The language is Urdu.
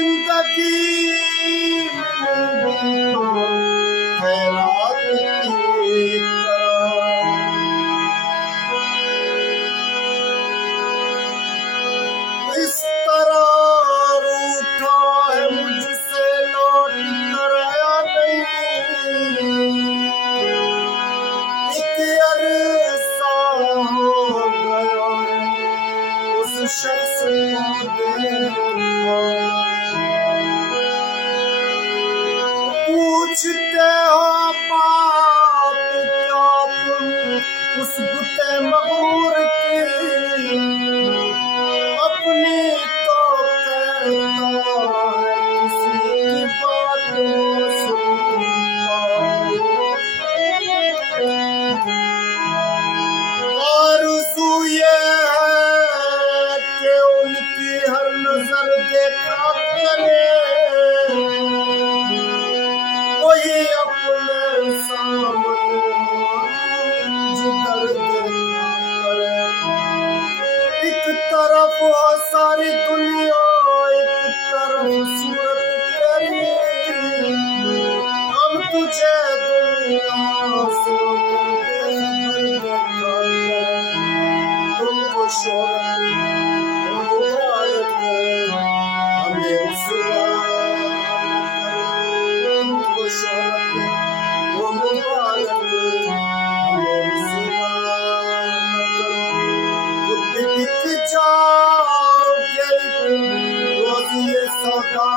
زندگی خیرات کی طرح اس طرح روٹھا ہے مجھ سے لوٹ کر آیا نہیں ایک عرصہ ہو گیا اس شخص کو دیکھا پوچھتے ہو بات کیا تم اس بت مغرور کی اپنی تو کہتا ہے کسی کی بات وہ سنتا آرزو یہ ہے کہ ان کی ہر نظر دیکھا کرے وہی اپنے سامنے جدھر دیکھا کرے ایک طرف ہو ساری دنیا ایک طرف صورت تیری ہم تجھے دنیا سے دیکھا کرے تم کو شوق مبارک ہمیں رسوا تم کو شوق مبارک ہمیں رسوا خود بک جاؤ گے روز یہ سودا